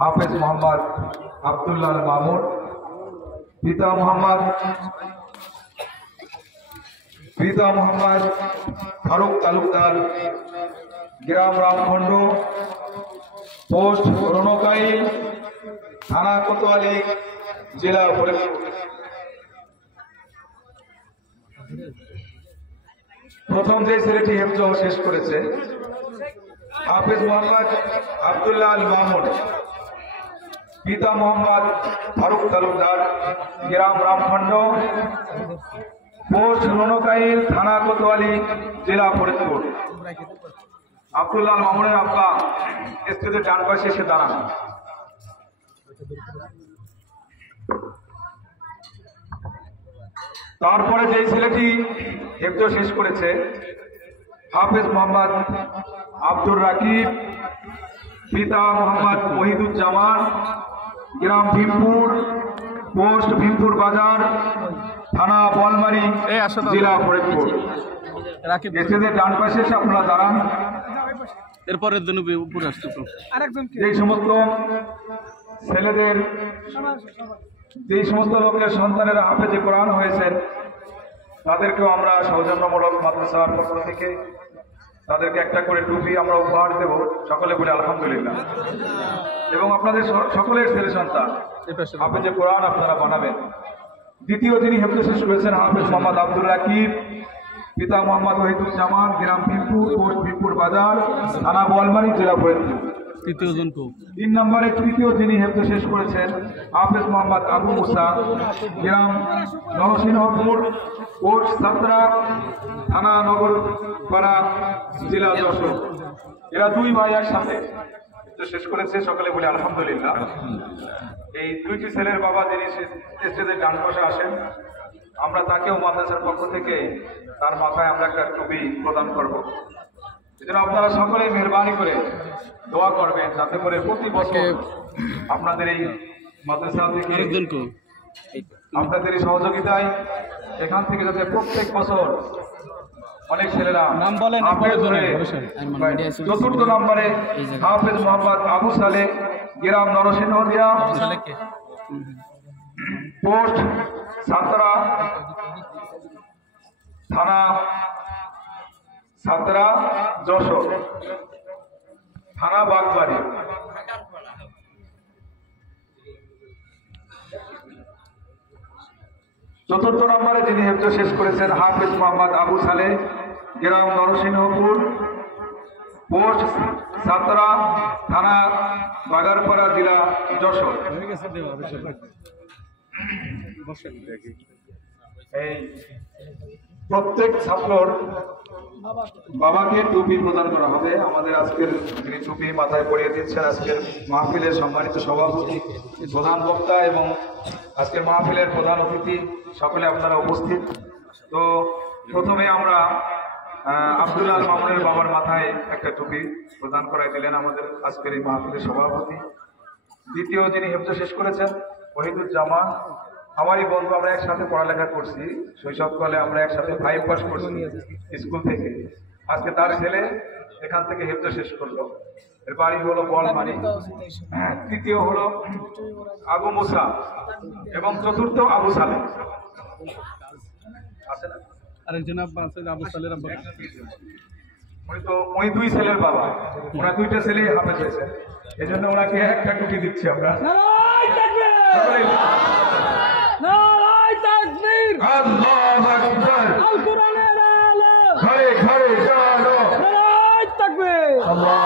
হাফেজ মোহাম্মদ আব্দুল্লাহ মামুন, পিতা মোহাম্মদ ফারুক তালুকদার, গ্রাম রামখণ্ড, পোস্ট রণকাইল, থানা কোতোয়ালি, জেলা ফরিদপুর। প্রথম যে ছেলেটি হেফজ শেষ করেছে হাফেজ মোহাম্মদ আব্দুল্লাহ মামুন, পিতা মোহাম্মদ ফারুক তালুকদার, গ্রাম রামখণ্ড, পোস্ট রণকাইল, থানা কোতোয়ালি, জেলা ফরিদপুর। আব্দুল্লাহ মামুনের আব্বা স্টেজের ডান পাশে এসে দাঁড়ান। তারপরে যে ছেলেটি হেফজ শেষ করেছে হাফেজ মোহাম্মদ আব্দুর রাকিব, পিতা মোহাম্মদ ওহিদুজ্জামান, গ্রাম ভীমপুর, পোস্ট ভীমপুর বাজার, থানা বলমারি, জেলা ফরিদপুর। স্টেজের ডান পাশে এসে আপনারা দাঁড়ান। এরপরের জন্য উপরে আসছে যে সমস্ত ছেলেদের, যে সমস্ত লোকের সন্তানেরা হাফেজে কোরআন হয়েছেন তাদেরকেও আমরা সৌজন্যমূলক মাদ্রাসার পক্ষ থেকে তাদেরকে একটা করে টুপি আমরা উপহার দেব। সকলে বলে আলহামদুলিল্লাহ। এবং আপনাদের সকলের ছেলে সন্তান হাফেজে কোরআন আপনারা বানাবেন। দ্বিতীয় যিনি হেফজ শেষ করেছেন হাফেজ মোহাম্মদ আব্দুর রাকিব, পিতা মোহাম্মদ ওহিদুজ্জামান, গ্রাম ভীমপুর, পোস্ট ভীমপুর বাজার, থানা বোয়ালমারী, জেলা ফরিদপুর। তিন নম্বরে তৃতীয় যিনি হেফজ শেষ করেছেন হাফেজ মোহাম্মদ আবু মুসা, গ্রাম নরসিংহপুর, পোস্ট সাতরা, থানা নগরপাড়া, জেলা যশোর। এরা দুই ভাই একসাথে শেষ করেছে। সকলে বলে আলহামদুলিল্লাহ। এই দুইটি ছেলের বাবা যিনি স্টেজের ডান পাশে আসেন, আমরা তাকেও মাদ্রাসার পক্ষ থেকে তার মাথায় আমরা একটা টুপি প্রদান করব। এজন্য আপনারা সকলে মেহরবানি করে দোয়া করবেন যাতে করে প্রতি বছর আপনাদের এই মাদ্রাসা থেকে আপনাদের এই সহযোগিতায় এখান থেকে যাতে প্রত্যেক বছর অনেক ছেলেরা নাম বলেন। চতুর্থ নম্বরে হাফেজ মোহাম্মদ আবু সালে, গ্রাম নরসিংহদিয়া, পোস্ট সাতরা, থানা সাতরা যশোর, থানা বাগবাড়ি। চতুর্থ নম্বরে যিনি হেফজ শেষ করেছেন হাফেজ মোহাম্মদ আবু সালে, গ্রাম নরসিংহপুর, পোস্ট সাতরা, থানা বাগারপাড়া, জেলা যশোর। এই প্রত্যেক ছাত্রর বাবাকে টুপি প্রদান করা হবে। আমাদের আজকের যিনি টুপি মাথায় পরিয়ে দিচ্ছেন আজকের মাহফিলের সম্মানিত সভাপতি, প্রধান বক্তা এবং আজকের মাহফিলের প্রধান অতিথি সকলে আপনারা উপস্থিত। তো প্রথমে আমরা আব্দুল্লাহ মামুনের বাবার মাথায় একটা টুপি প্রদান করাই দিলেন আমাদের আজকের এই মাহফিলের সভাপতি। দ্বিতীয় যিনি হেফজ শেষ করেছেন ওহিদুজ্জামান, আমারই বন্ধু, আমরা একসাথে পড়ালেখা করছি, শৈশবকালে আমরা একসাথে 5 পাস করছি স্কুল থেকে। আজকে তার ছেলে এখান থেকে হেফজ শেষ করলো, এর বাড়ি হলো বলমারি। তৃতীয় হলো আবু মুসা এবং চতুর্থ আবু সালে। আরেকজন আব্বা আছে আবু সালের আব্বা, উনি দুই ছেলের বাবা, ওনার দুইটা ছেলেই হাফেজ হয়েছে, এই জন্য ওনাকে একটা টুপি দিচ্ছি আমরা। আল্লাহু আকবার, ঘরে ঘরে চলো, আল্লাহু